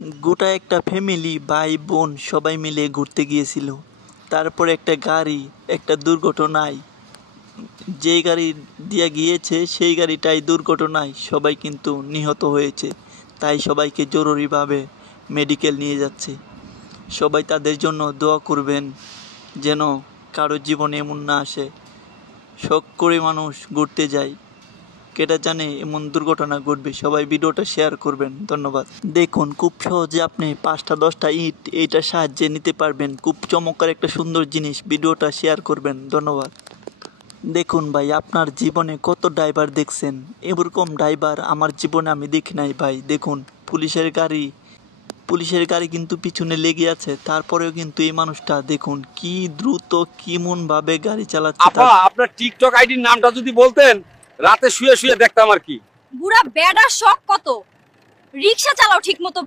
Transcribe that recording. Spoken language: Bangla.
গোটা একটা ফ্যামিলি ভাই বোন সবাই মিলে ঘুরতে গিয়েছিল। তারপরে একটা গাড়ি একটা দুর্ঘটনায়, যেই গাড়ি দিয়ে গিয়েছে সেই গাড়িটাই দুর্ঘটনায় সবাই কিন্তু নিহত হয়েছে। তাই সবাইকে জরুরিভাবে মেডিকেল নিয়ে যাচ্ছে। সবাই তাদের জন্য দোয়া করবেন যেন কারো জীবনে এমন না আসে। শখ করে মানুষ ঘুরতে যায়, কেটা জানে এমন দুর্ঘটনা ঘটবে। সবাই ভিডিওটা শেয়ার করবেন। ধন্যবাদ। দেখুন, খুব সহজে আপনি 5টা 10টা ইট এইটার সাহায্যে নিতে পারবেন। খুব চমৎকার একটা সুন্দর জিনিস। ভিডিওটা শেয়ার করবেন। ধন্যবাদ। দেখুন ভাই, আপনার জীবনে কত ড্রাইভার দেখছেন? এরকম ড্রাইভার আমার জীবনে আমি দেখি নাই ভাই। দেখুন, পুলিশের গাড়ি কিন্তু পিছনে লেগে আছে, তারপরেও কিন্তু এই মানুষটা দেখুন কি দ্রুত কেমন ভাবে গাড়ি চালাচ্ছে। আপা, আপনার টিকটক আইডির নামটা যদি বলতেন, রাতে শুয়ে শুয়ে দেখতাম আর কি। বুড়া বেডার শখ কত, রিক্সা চালাও ঠিক মতো।